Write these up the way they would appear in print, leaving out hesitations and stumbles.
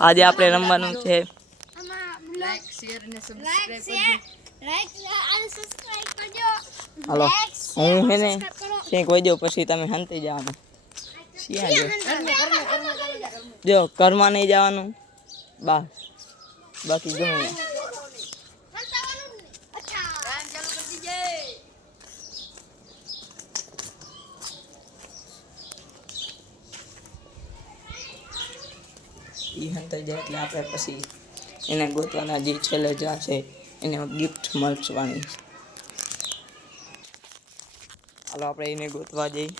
આજે આપણે રમવાનું છે લાઈક શેર અને સબસ્ક્રાઇબ કરજો હાલો હું હે ને કંઈક કહી દઉં પછી તમે હંતી જવાનું જો ઘરમાં નહીં જવાનું બસ બાકી ગમે એ હંતાઈ જાય એટલે આપણે પછી એને ગોતવાના જે છેલ્લે જશે એને ગિફ્ટ મળવાની હાલો આપણે એને ગોતવા જઈએ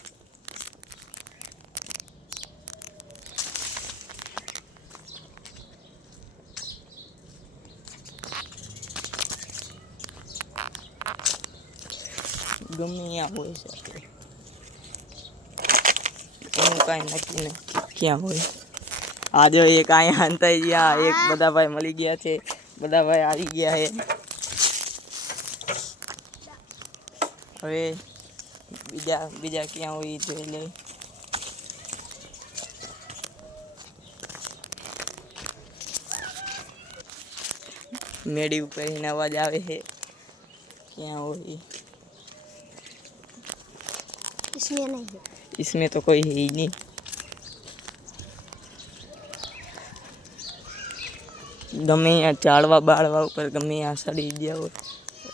ગમે ત્યાં હોય શકે એનું કાંઈ નક્કી નહીં ક્યાં હોય આ જો એક અહીંયા હંતાઈ ગયા એક બધા ભાઈ મળી ગયા છે બધા ભાઈ આવી ગયા છે હવે બીજા ક્યાં હોય એ જોઈ લે મેડી ઉપર એનો અવાજ આવે છે ક્યાં હોય इसमें नहीं है इसमें तो कोई है ही नहीं गमे यहाँ झाड़वा बाड़वा ऊपर गमे यहाँ सड़ी गया हो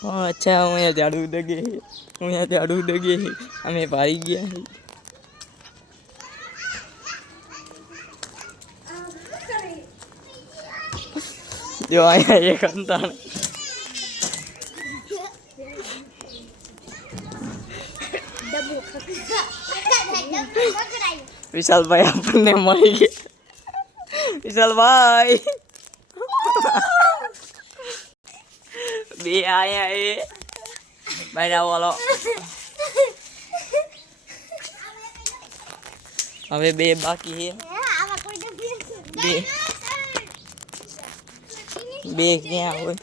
हाँ अच्छा હું यहाँ झाड़ू दगे है હું यहाँ झाड़ू दगे है हमें भाई गया है जो आया एक अंतान विशाल भाई अपने मरी गए विशाल भाई बे आया है भाई वालो હવે બે બાકી છે બે ક્યાં હોય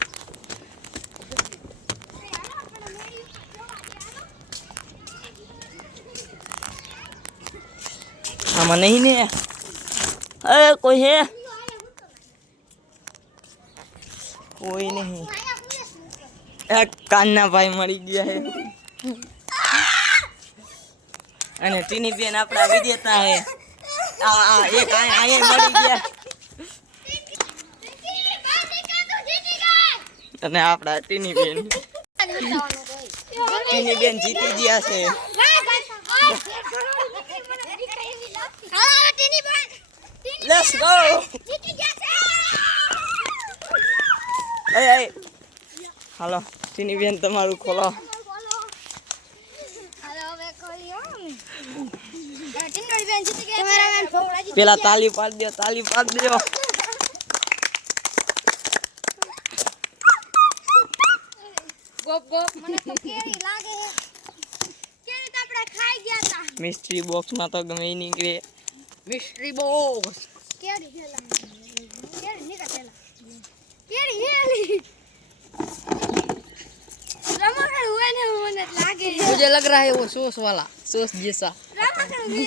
આમાં નહીં ને અરે કોઈ હે કોઈ નહીં એક કાનના ભાઈ મળી ગયા હે અને ટીની બેન આપણા વિજેતા હે આ એક અહીંયા મળી ગયા અને આપણા ટીની બેન જીતી ગયા છે Let's go. Hey. હાલો ટીની બેન તમારું ખોલો હાલો હવે ખોલ્યો ટીની બેન જીતી ગયા કેમેરામેન ફોકડા પેલા તાલી પાડ દો ગોપ મને તો કેરી લાગે છે કેરી તો આપણે ખાઈ ગયા હતા મિસ્ટ્રી બોક્સ માં તો ગમે ઈ નીકળે મિસ્ટ્રી બોક્સ કેરી હેલા કેરી નીકળેલા કેરી હેલી रमाखड़ हुआ ने मुझे लगे मुझे लग रहा है वो सॉस वाला सॉस जैसा रमाखड़ हुए